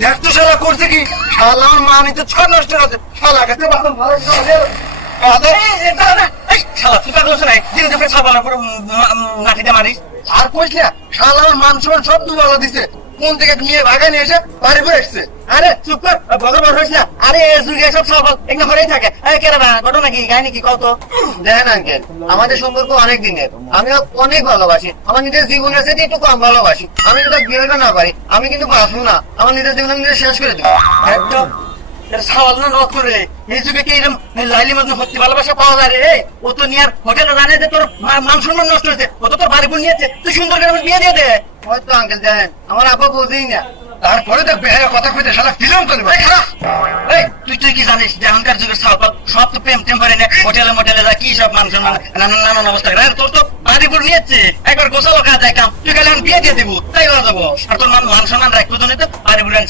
দেখ তো শালা করছে কি, শালা আমার মা নিতে ছয় নষ্ট হচ্ছে, শালা কাছে বাসন ভালো মারিস আর কইস না, শালা আমার মান সম্মান সব দুবালা দিছে। কোন থেকে নিয়ে ভাগা নিয়ে এসে বাড়ি করে এসছে। আরে চুপ কর, ভগবান হইস না। আরে যুগে সব সফল একদম ঘরেই থাকে। কেরা ঘটনা কি, কাহিনী কি কত? দেখেন আঙ্কেল, আমাদের সম্পর্ক অনেক দিনের, আমি অনেক ভালোবাসি। আমার নিজের জীবনের সাথে একটু কম ভালোবাসি। আমি যদি বিয়ে না পারি আমি কিন্তু বাঁচবো না, আমার নিজের জীবন নিজে শেষ করে দেবো। একদম এই যুগে কি এরকম লাইলি মধ্যে ভর্তি ভালোবাসা পাওয়া যায় রে? ও তো নিয়ে হোটেলে জানে যে তোর মান সম্মান নষ্ট হয়েছে, ও তো তোর বাড়ি বোন নিয়েছে, তুই সুন্দর করে বিয়ে দিয়ে দে। হয়তো আঙ্কেল দেখেন, আমার আব্বা বোঝেই না। তারপরে দেখবে কথা কইতে শালা ফিল্ম করবে। তুই কি জানিস যে এখনকার যুগের সালপাল সব তো প্রেম টেম করে না, হোটেলে মোটেলে যা কি সব মান সম্মান নানান অবস্থা। তোর তো বাড়ি বোন নিয়েছে, একবার গোসালো কাজ দেখাম, তুই গেলে বিয়ে দিয়ে দিবো, তাই যাবো। আর তোর মান সম্মান রাখবো তো বাড়ি বোন